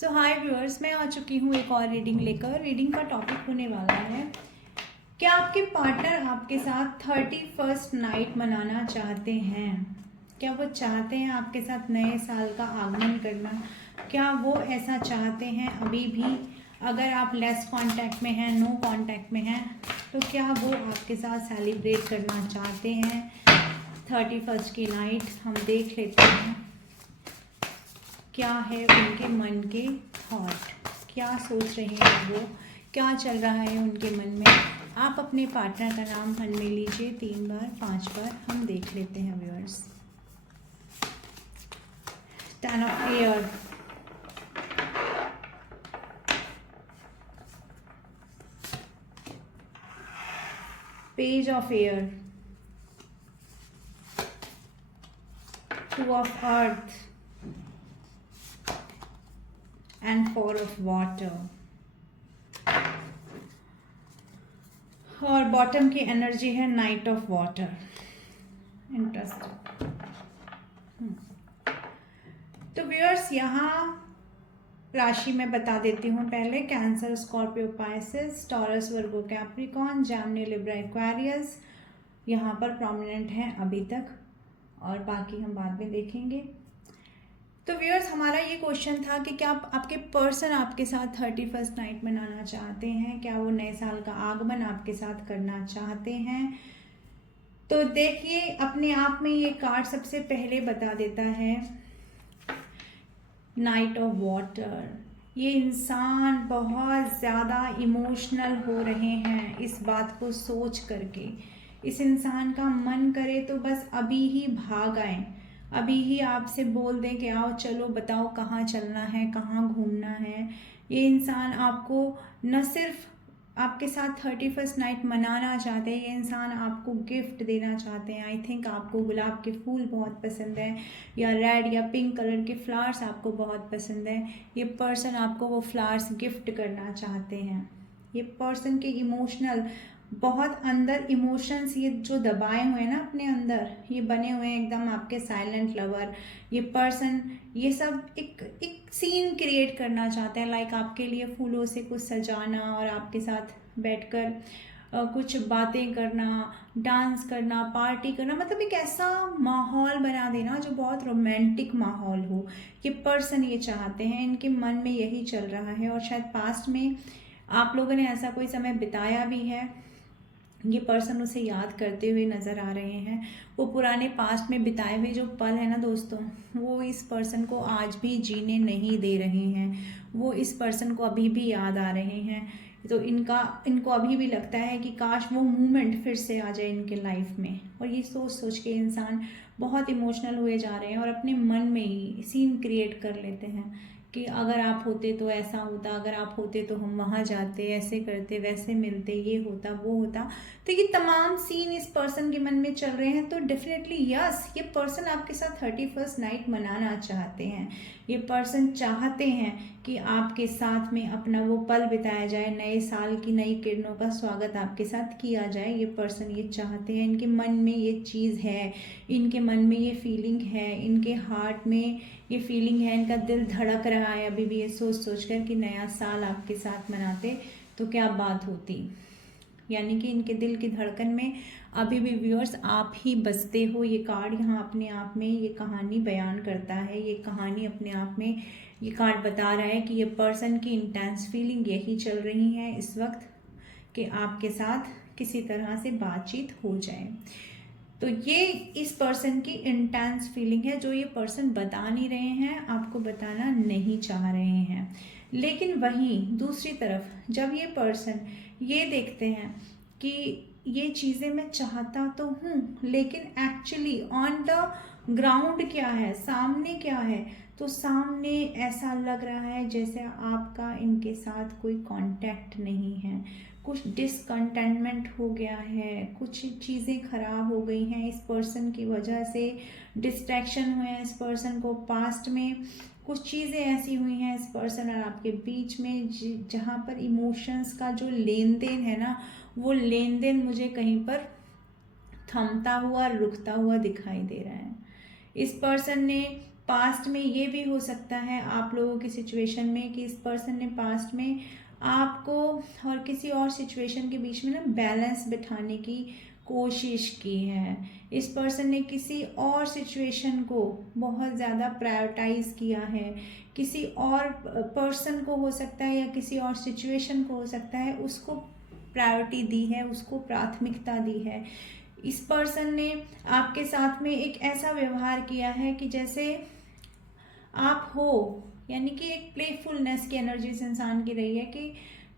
सो हाय viewers, मैं आ चुकी हूँ एक और रीडिंग लेकर। रीडिंग का टॉपिक होने वाला है, क्या आपके पार्टनर आपके साथ 31st नाइट मनाना चाहते हैं? क्या वो चाहते हैं आपके साथ नए साल का आगमन करना? क्या वो ऐसा चाहते हैं अभी भी? अगर आप लेस कांटेक्ट में हैं, नो कांटेक्ट में हैं, तो क्या वो आपके साथ सेलिब्रेट करना चाहते हैं 31st की नाइट? हम देख लेते हैं क्या है उनके मन के थॉट, क्या सोच रहे हैं वो, क्या चल रहा है उनके मन में। आप अपने पार्टनर का नाम मन में लीजिए 3 बार 5 बार, हम देख लेते हैं viewers. 10 of air, page of air, 2 of earth and 4 of water. और बॉटम की एनर्जी है नाइट ऑफ वाटर। इंटरेस्टिंग। तो व्यूअर्स, यहाँ राशि में बता देती हूँ पहले। कैंसर, स्कॉर्पियो, पाइसेस, टॉरस, वर्गो, कैप्रिकॉर्न, जेमिनी, लिब्रा, एक्वेरियस यहाँ पर प्रोमिनेंट हैं अभी तक, और बाकी हम बाद में देखेंगे। तो व्यूअर्स, हमारा ये क्वेश्चन था कि क्या आपके पर्सन आपके साथ 31st नाइट मनाना चाहते हैं? क्या वो नए साल का आगमन आपके साथ करना चाहते हैं? तो देखिए, अपने आप में ये कार्ड सबसे पहले बता देता है नाइट ऑफ वाटर। ये इंसान बहुत ज़्यादा इमोशनल हो रहे हैं इस बात को सोच करके। इस इंसान का मन करे तो बस अभी ही भाग आए, अभी ही आपसे बोल दें कि आओ चलो बताओ कहाँ चलना है, कहाँ घूमना है। ये इंसान आपको न सिर्फ आपके साथ 31st नाइट मनाना चाहते हैं, ये इंसान आपको गिफ्ट देना चाहते हैं। आई थिंक आपको गुलाब के फूल बहुत पसंद है, या रेड या पिंक कलर के फ्लावर्स आपको बहुत पसंद है। ये पर्सन आपको वो फ्लावर्स गिफ्ट करना चाहते हैं। ये पर्सन के इमोशनल, बहुत अंदर इमोशंस ये जो दबाए हुए हैं ना अपने अंदर, ये बने हुए हैं एकदम आपके साइलेंट लवर। ये पर्सन ये सब एक सीन क्रिएट करना चाहते हैं, लाइक आपके लिए फूलों से कुछ सजाना और आपके साथ बैठकर कुछ बातें करना, डांस करना, पार्टी करना, मतलब एक ऐसा माहौल बना देना जो बहुत रोमांटिक माहौल हो। ये पर्सन ये चाहते हैं, इनके मन में यही चल रहा है। और शायद पास्ट में आप लोगों ने ऐसा कोई समय बिताया भी है। ये पर्सन उसे याद करते हुए नज़र आ रहे हैं। वो पुराने पास्ट में बिताए हुए जो पल है ना दोस्तों, वो इस पर्सन को आज भी जीने नहीं दे रहे हैं। वो इस पर्सन को अभी भी याद आ रहे हैं। तो इनको अभी भी लगता है कि काश वो मोमेंट फिर से आ जाए इनके लाइफ में। और ये सोच सोच के इंसान बहुत इमोशनल हुए जा रहे हैं और अपने मन में ही सीन क्रिएट कर लेते हैं कि अगर आप होते तो ऐसा होता, अगर आप होते तो हम वहाँ जाते, ऐसे करते, वैसे मिलते, ये होता, वो होता। तो ये तमाम सीन इस पर्सन के मन में चल रहे हैं। तो डेफिनेटली यस, ये पर्सन आपके साथ 31st नाइट मनाना चाहते हैं। ये पर्सन चाहते हैं कि आपके साथ में अपना वो पल बिताया जाए, नए साल की नई किरणों का स्वागत आपके साथ किया जाए। ये पर्सन ये चाहते हैं, इनके मन में ये चीज़ है, इनके मन में ये फीलिंग है, इनके हार्ट में ये फीलिंग है, इनका दिल धड़क रहा है अभी भी ये सोच सोच कर कि नया साल आपके साथ मनाते तो क्या बात होती। यानी कि इनके दिल की धड़कन में अभी भी व्यूअर्स आप ही बसते हो। ये कार्ड यहाँ अपने आप में ये कहानी बयान करता है। ये कहानी अपने आप में ये कार्ड बता रहा है कि ये पर्सन की इंटेंस फीलिंग यही चल रही है इस वक्त कि आपके साथ किसी तरह से बातचीत हो जाए। तो ये इस पर्सन की इंटेंस फीलिंग है जो ये पर्सन बता नहीं रहे हैं, आपको बताना नहीं चाह रहे हैं। लेकिन वहीं दूसरी तरफ जब ये पर्सन ये देखते हैं कि ये चीज़ें मैं चाहता तो हूँ, लेकिन एक्चुअली ऑन द ग्राउंड क्या है, सामने क्या है, तो सामने ऐसा लग रहा है जैसे आपका इनके साथ कोई कांटेक्ट नहीं है, कुछ डिसकंटेंटमेंट हो गया है, कुछ चीज़ें खराब हो गई हैं इस पर्सन की वजह से, डिस्ट्रैक्शन हुए हैं इस पर्सन को। पास्ट में कुछ चीज़ें ऐसी हुई हैं इस पर्सन और आपके बीच में जहाँ पर इमोशंस का जो लेन देन है ना, वो लेन देन मुझे कहीं पर थमता हुआ रुकता हुआ दिखाई दे रहा है। इस पर्सन ने पास्ट में ये भी हो सकता है आप लोगों की सिचुएशन में कि इस पर्सन ने पास्ट में आपको और किसी और सिचुएशन के बीच में ना बैलेंस बिठाने की कोशिश की है। इस पर्सन ने किसी और सिचुएशन को बहुत ज़्यादा प्रायोरिटाइज किया है, किसी और पर्सन को हो सकता है या किसी और सिचुएशन को हो सकता है, उसको प्रायोरिटी दी है, उसको प्राथमिकता दी है। इस पर्सन ने आपके साथ में एक ऐसा व्यवहार किया है कि जैसे आप हो, यानी कि एक प्लेफुलनेस की एनर्जी इस इंसान की रही है कि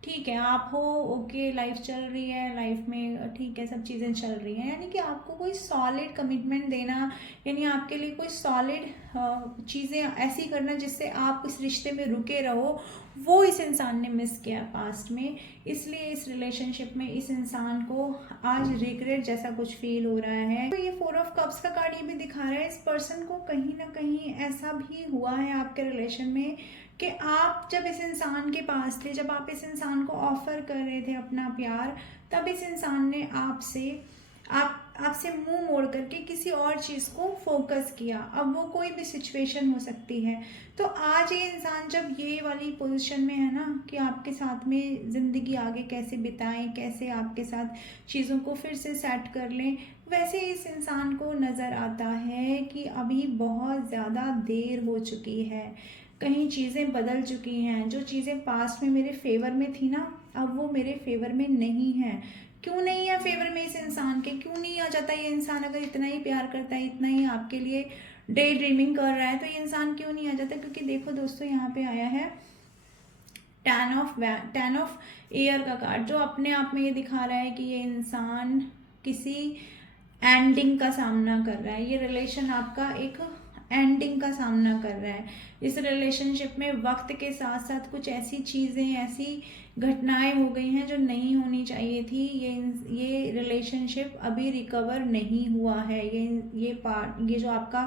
ठीक है आप हो, ओके लाइफ चल रही है, लाइफ में ठीक है सब चीज़ें चल रही हैं, यानी कि आपको कोई सॉलिड कमिटमेंट देना, यानी आपके लिए कोई सॉलिड चीज़ें ऐसी करना जिससे आप इस रिश्ते में रुके रहो, वो इस इंसान ने मिस किया पास्ट में। इसलिए इस रिलेशनशिप में इस इंसान को आज रिग्रेट जैसा कुछ फील हो रहा है। तो ये 4 ऑफ कप्स का कार्ड ये भी दिखा रहा है इस पर्सन को कहीं ना कहीं ऐसा भी हुआ है आपके रिलेशन में कि आप जब इस इंसान के पास थे, जब आप इस इंसान को ऑफर कर रहे थे अपना प्यार, तब इस इंसान ने आपसे मुंह मोड़ करके किसी और चीज़ को फोकस किया। अब वो कोई भी सिचुएशन हो सकती है। तो आज ये इंसान जब ये वाली पोजीशन में है ना कि आपके साथ में ज़िंदगी आगे कैसे बिताएं, कैसे आपके साथ चीज़ों को फिर से सेट कर लें, वैसे इस इंसान को नज़र आता है कि अभी बहुत ज़्यादा देर हो चुकी है, कहीं चीज़ें बदल चुकी हैं। जो चीज़ें पास्ट में मेरे फेवर में थी ना, अब वो मेरे फेवर में नहीं है। क्यों नहीं है फेवर में इस इंसान के? क्यों नहीं आ जाता ये इंसान? अगर इतना ही प्यार करता है, इतना ही आपके लिए डे ड्रीमिंग कर रहा है, तो ये इंसान क्यों नहीं आ जाता? क्योंकि देखो दोस्तों, यहाँ पे आया है टेन ऑफ ईयर का कार्ड, जो अपने आप में ये दिखा रहा है कि ये इंसान किसी एंडिंग का सामना कर रहा है। ये रिलेशन आपका एक एंडिंग का सामना कर रहा है। इस रिलेशनशिप में वक्त के साथ साथ कुछ ऐसी चीज़ें, ऐसी घटनाएं हो गई हैं जो नहीं होनी चाहिए थी। ये रिलेशनशिप अभी रिकवर नहीं हुआ है। ये जो आपका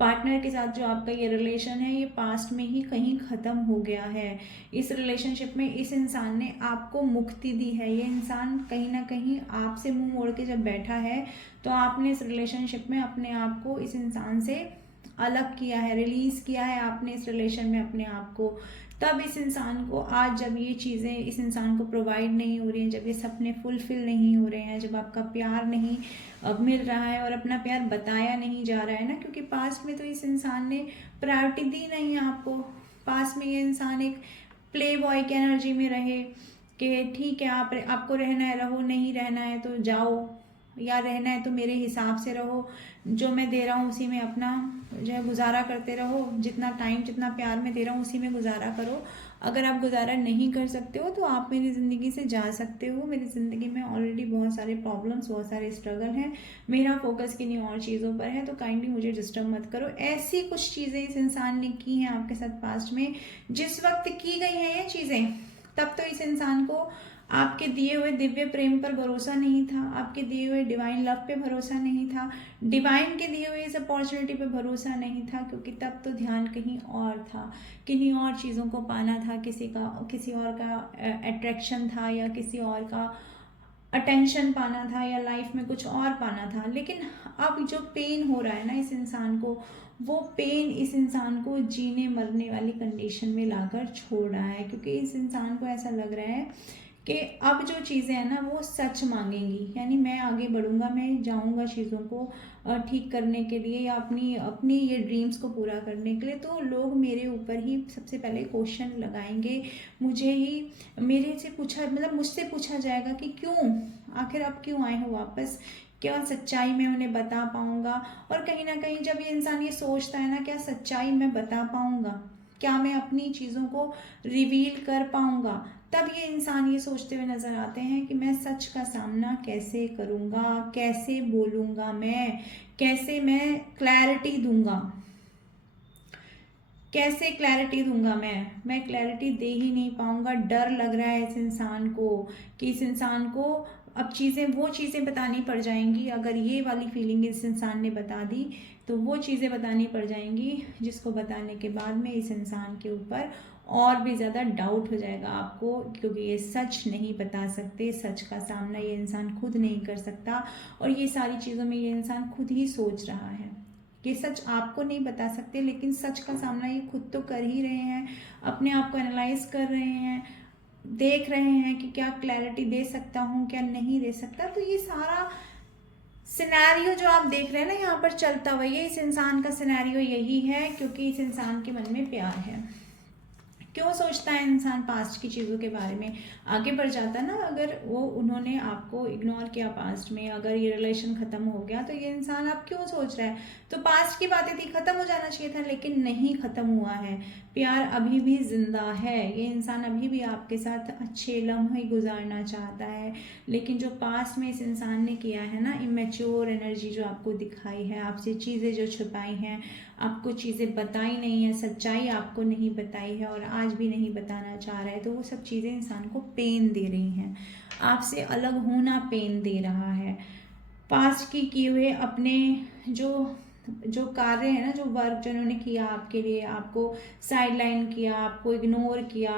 पार्टनर के साथ जो आपका ये रिलेशन है, ये पास्ट में ही कहीं ख़त्म हो गया है। इस रिलेशनशिप में इस इंसान ने आपको मुक्ति दी है। ये इंसान कहीं ना कहीं आपसे मुंह मोड़ के जब बैठा है, तो आपने इस रिलेशनशिप में अपने आप को इस इंसान से अलग किया है, रिलीज़ किया है आपने इस रिलेशन में अपने आप को। तब इस इंसान को आज जब ये चीज़ें इस इंसान को प्रोवाइड नहीं हो रही हैं, जब ये सपने फुलफिल नहीं हो रहे हैं, जब आपका प्यार नहीं मिल रहा है और अपना प्यार बताया नहीं जा रहा है ना, क्योंकि पास्ट में तो इस इंसान ने प्रायोरिटी दी नहीं है आपको। पास्ट में ये इंसान एक प्ले बॉय की एनर्जी में रहे कि ठीक है आपको रहना है रहो, नहीं रहना है तो जाओ, या रहना है तो मेरे हिसाब से रहो, जो मैं दे रहा हूँ उसी में अपना जो है गुजारा करते रहो, जितना टाइम जितना प्यार मैं दे रहा हूँ उसी में गुजारा करो। अगर आप गुजारा नहीं कर सकते हो तो आप मेरी ज़िंदगी से जा सकते हो। मेरी ज़िंदगी में ऑलरेडी बहुत सारे प्रॉब्लम्स, बहुत सारे स्ट्रगल हैं, मेरा फोकस किन्हीं और चीज़ों पर है, तो काइंडली मुझे डिस्टर्ब मत करो। ऐसी कुछ चीज़ें इस इंसान ने की हैं आपके साथ पास्ट में। जिस वक्त की गई हैं ये चीज़ें, तब तो इस इंसान को आपके दिए हुए दिव्य प्रेम पर भरोसा नहीं था, आपके दिए हुए डिवाइन लव पे भरोसा नहीं था, डिवाइन के दिए हुए इस अपॉर्चुनिटी पे भरोसा नहीं था, क्योंकि तब तो ध्यान कहीं और था, किन्हीं और चीज़ों को पाना था, किसी और का अट्रैक्शन था, या किसी और का अटेंशन पाना था, या लाइफ में कुछ और पाना था। लेकिन अब जो पेन हो रहा है ना इस इंसान को, वो पेन इस इंसान को जीने मरने वाली कंडीशन में लाकर छोड़ रहा है, क्योंकि इस इंसान को ऐसा लग रहा है कि अब जो चीज़ें हैं ना वो सच मांगेंगी, यानी मैं आगे बढ़ूंगा, मैं जाऊंगा चीज़ों को ठीक करने के लिए या अपनी ये ड्रीम्स को पूरा करने के लिए, तो लोग मेरे ऊपर ही सबसे पहले क्वेश्चन लगाएंगे, मुझे ही मुझसे पूछा जाएगा कि क्यों, आखिर आप क्यों आए हो वापस, क्या सच्चाई मैं उन्हें बता पाऊंगा। और कहीं ना कहीं जब ये इंसान ये सोचता है ना, क्या सच्चाई मैं बता पाऊंगा, क्या मैं अपनी चीज़ों को रिवील कर पाऊंगा, तब ये इंसान ये सोचते हुए नजर आते हैं कि मैं सच का सामना कैसे करूंगा, कैसे बोलूंगा, कैसे मैं क्लैरिटी दूंगा, कैसे क्लैरिटी दूंगा। मैं क्लैरिटी दे ही नहीं पाऊंगा। डर लग रहा है इस इंसान को कि इस इंसान को अब वो चीज़ें बतानी पड़ जाएंगी। अगर ये वाली फीलिंग इस इंसान ने बता दी तो वो चीज़ें बतानी पड़ जाएंगी, जिसको बताने के बाद में इस इंसान के ऊपर और भी ज़्यादा डाउट हो जाएगा आपको, क्योंकि ये सच नहीं बता सकते, सच का सामना ये इंसान खुद नहीं कर सकता, और ये सारी चीज़ों में ये इंसान खुद ही सोच रहा है। ये सच आपको नहीं बता सकते, लेकिन सच का सामना ये खुद तो कर ही रहे हैं, अपने आप को एनालाइज कर रहे हैं, देख रहे हैं कि क्या क्लैरिटी दे सकता हूँ, क्या नहीं दे सकता। तो ये सारा सिनेरियो जो आप देख रहे हैं ना यहाँ पर चलता हुआ, ये इस इंसान का सिनेरियो यही है, क्योंकि इस इंसान के मन में प्यार है। क्यों सोचता है इंसान पास्ट की चीज़ों के बारे में, आगे बढ़ जाता ना। अगर वो उन्होंने आपको इग्नोर किया पास्ट में, अगर ये रिलेशन ख़त्म हो गया, तो ये इंसान आप क्यों सोच रहा है। तो पास्ट की बातें थी, ख़त्म हो जाना चाहिए था, लेकिन नहीं ख़त्म हुआ है। प्यार अभी भी ज़िंदा है, ये इंसान अभी भी आपके साथ अच्छे लम्हे गुजारना चाहता है। लेकिन जो पास्ट में इस इंसान ने किया है ना, इमेच्योर एनर्जी जो आपको दिखाई है, आपसे चीज़ें जो छुपाई हैं, आपको चीज़ें बताई नहीं है, सच्चाई आपको नहीं बताई है और आज भी नहीं बताना चाह रहा है, तो वो सब चीज़ें इंसान को पेन दे रही हैं। आपसे अलग होना पेन दे रहा है। पास्ट की किए हुए अपने जो जो कार्य है ना, जो वर्क जो उन्होंने किया आपके लिए, आपको साइडलाइन किया, आपको इग्नोर किया,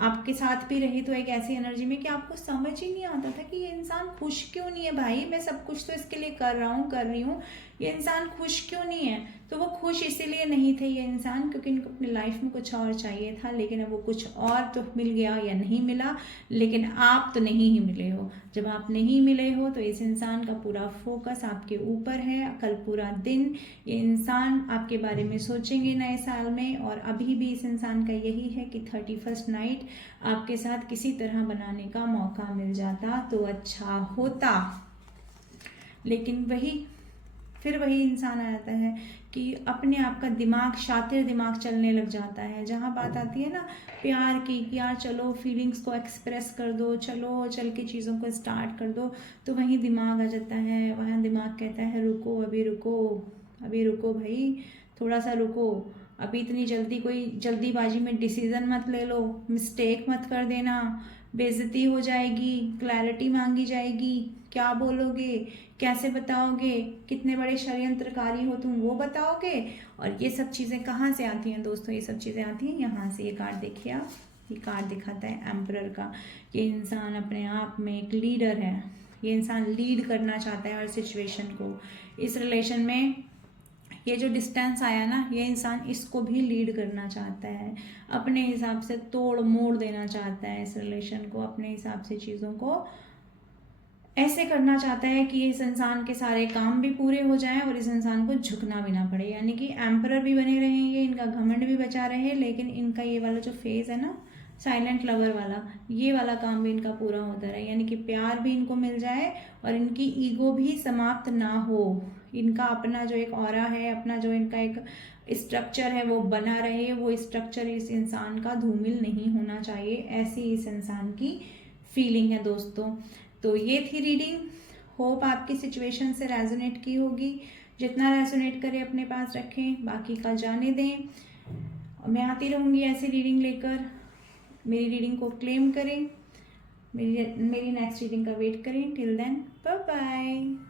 आपके साथ भी रही तो एक ऐसी एनर्जी में कि आपको समझ ही नहीं आता था कि ये इंसान खुश क्यों नहीं है। भाई मैं सब कुछ तो इसके लिए कर रहा हूँ, कर रही हूँ, ये इंसान खुश क्यों नहीं है। तो वो खुश इसीलिए नहीं थे ये इंसान, क्योंकि इनको अपनी लाइफ में कुछ और चाहिए था, लेकिन अब वो कुछ और तो मिल गया या नहीं मिला, लेकिन आप तो नहीं ही मिले हो। जब आप नहीं मिले हो तो इस इंसान का पूरा फोकस आपके ऊपर है। कल पूरा दिन ये इंसान आपके बारे में सोचेंगे नए साल में, और अभी भी इस इंसान का यही है कि 31st नाइट आपके साथ किसी तरह बनाने का मौका मिल जाता तो अच्छा होता। लेकिन फिर वही इंसान आ जाता है कि अपने आप का दिमाग, शातिर दिमाग चलने लग जाता है। जहाँ बात आती है ना प्यार की, कि यार चलो फीलिंग्स को एक्सप्रेस कर दो, चलो चल के चीज़ों को स्टार्ट कर दो, तो वहीं दिमाग आ जाता है। वहाँ दिमाग कहता है रुको, अभी रुको, अभी रुको भाई, थोड़ा सा रुको, अभी इतनी जल्दी कोई जल्दीबाजी में डिसीज़न मत ले लो, मिस्टेक मत कर देना, बेइज्जती हो जाएगी, क्लैरिटी मांगी जाएगी, क्या बोलोगे, कैसे बताओगे, कितने बड़े षड्यंत्रकारी हो तुम वो बताओगे। और ये सब चीज़ें कहाँ से आती हैं दोस्तों, ये सब चीज़ें आती हैं यहाँ से। ये कार्ड देखिए आप, ये कार्ड दिखाता है एम्परर का। ये इंसान अपने आप में एक लीडर है, ये इंसान लीड करना चाहता है हर सिचुएशन को। इस रिलेशन में ये जो डिस्टेंस आया ना, ये इंसान इसको भी लीड करना चाहता है, अपने हिसाब से तोड़ मोड़ देना चाहता है इस रिलेशन को, अपने हिसाब से चीज़ों को ऐसे करना चाहता है कि इस इंसान के सारे काम भी पूरे हो जाएं और इस इंसान को झुकना भी ना पड़े। यानी कि एम्परर भी बने रहें, ये इनका घमंड भी बचा रहे, लेकिन इनका ये वाला जो फेज़ है ना साइलेंट लवर वाला, ये वाला काम भी इनका पूरा होता रहे। यानी कि प्यार भी इनको मिल जाए और इनकी ईगो भी समाप्त ना हो, इनका अपना जो एक ऑरा है, अपना जो इनका एक स्ट्रक्चर है वो बना रहे। वो स्ट्रक्चर इस इंसान का धूमिल नहीं होना चाहिए, ऐसी इस इंसान की फीलिंग है दोस्तों। तो ये थी रीडिंग, होप आपकी सिचुएशन से रेजोनेट की होगी। जितना रेजोनेट करे अपने पास रखें, बाकी का जाने दें। मैं आती रहूँगी ऐसी रीडिंग लेकर, मेरी रीडिंग को क्लेम करें, मेरी नेक्स्ट रीडिंग का वेट करें। Till then bye bye.